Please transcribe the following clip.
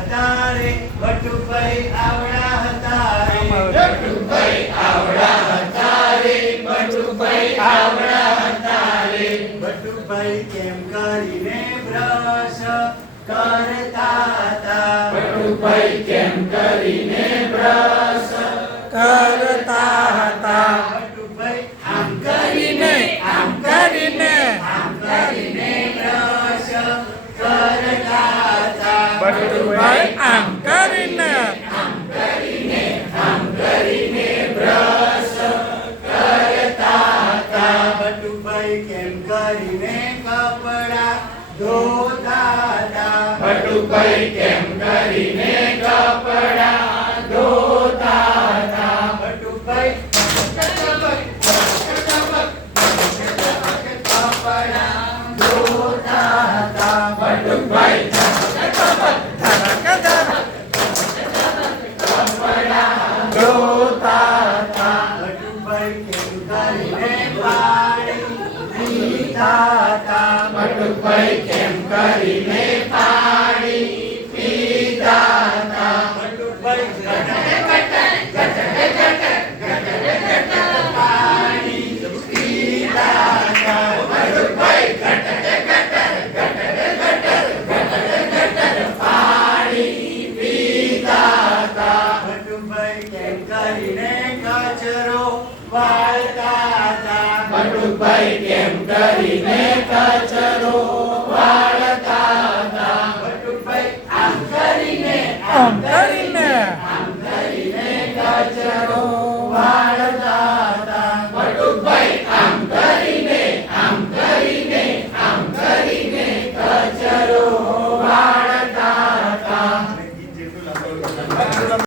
હતા રે બટુભાઈ આવડા હતા રે બટુભાઈ આવડા હતા રે બટુભાઈ આવડા હતા રે બટુભાઈ કેમ કરીને બ્રશ કરતા હતા બટુભાઈ કેમ કરીને બ્રશ કરતા હતા બટુભાઈ આમ કરીને આમ કરીને બ્રશ કરતા હતા બટુભાઈ આમ કરીને બ્રશ કરતા હતા બટુભાઈ કેમ કરીને કપડા ધોતા હતા બટુભાઈ કેમ કરીને કપડા ધોતા હતા બટુભાઈ બટુભાઈ ધોતા હતા બટુભાઈ કેમ કરીને પાણી પીતા હતા બટુભાઈ કેમ કરીને પાણી પીતા હતા બટુભાઈ બટુભાઈ કેમ કરીને કચરો વાળતા હતા બટુભાઈ કેમ કરીને કચરો વાળતા હતા બટુભાઈ આમ કરીને કચરો વાળતા હતા બટુભાઈ આમ કરીને કચરો વાળતા હતા